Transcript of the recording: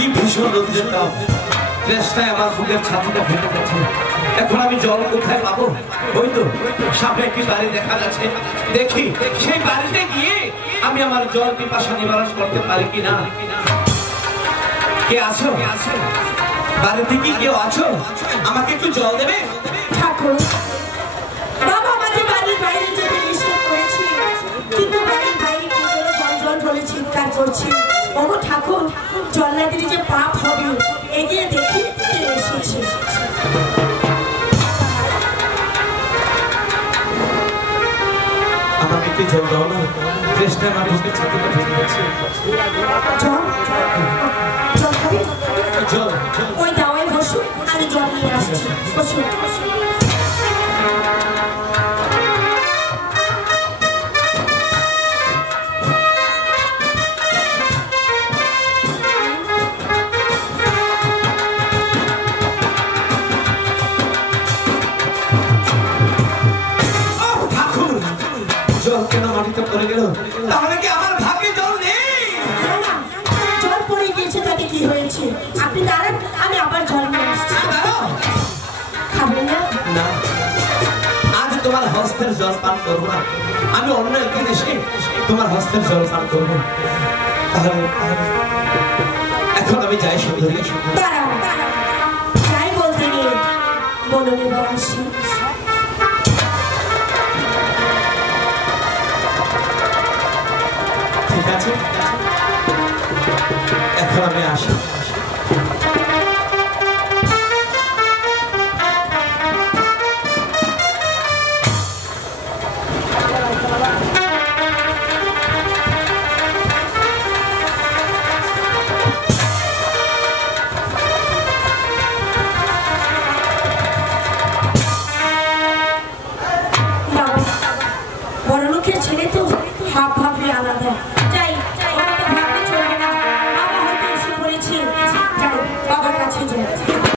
কি ভীষণ রোদের তাপ, চেষ্টায় আমার বুকের ছাতিটা ফেটে গেছে। এখন আমি জল কোথায় পাবো? ওই তো সামনে একটি বাড়ি দেখা যাচ্ছে, দেখি সেই বাড়িতে গিয়ে আমি আমার জল পিপাসা নিবারণ করতে পারি কিনা। কে আছো? বাড়িতে কি কেউ আছো? আমাকে একটু জল দেবে? ঠাকুর, বাবা আমাকে বাড়ির বাইরে যেতে নিষেধ করেছি, কিন্তু বাড়ির বাইরে কি করে জল জল বলে চিৎকার করছি। ওগো ঠাকুর, জল না দিলে যে পাপ হবে, এগিয়ে দেখি কে এসেছে। আমাকে একটু জল দাও না, চেষ্টায় আমার বুকের ছাতিটা ফেটে গেছে। জল জল খাবি? জল ওই দাওয়াই বসু, আমি জল নিয়ে আসছি। বসু। জল কেন মাটিতে পড়ে গেল? তাহলে কি আমার ভাগ্যে জল নেই? জল পড়ে গিয়েছে, তাতে কি হয়েছে? আপনি দাঁড়ান, আমি আবার জল নিয়ে আসছি। খাবেন না? না, আজ তোমার হস্তের জল পান করবো না, আমি অন্য একদিন এসে তোমার হস্তের জল পান করবো। তাহলে এখন আমি যাই সুন্দরী। দাঁড়ান, যাই বলতে নিয়ে বলুন এবার আসি। ঠিক আছে, এখন আমি আসি। বড় লোকের ছেলে তো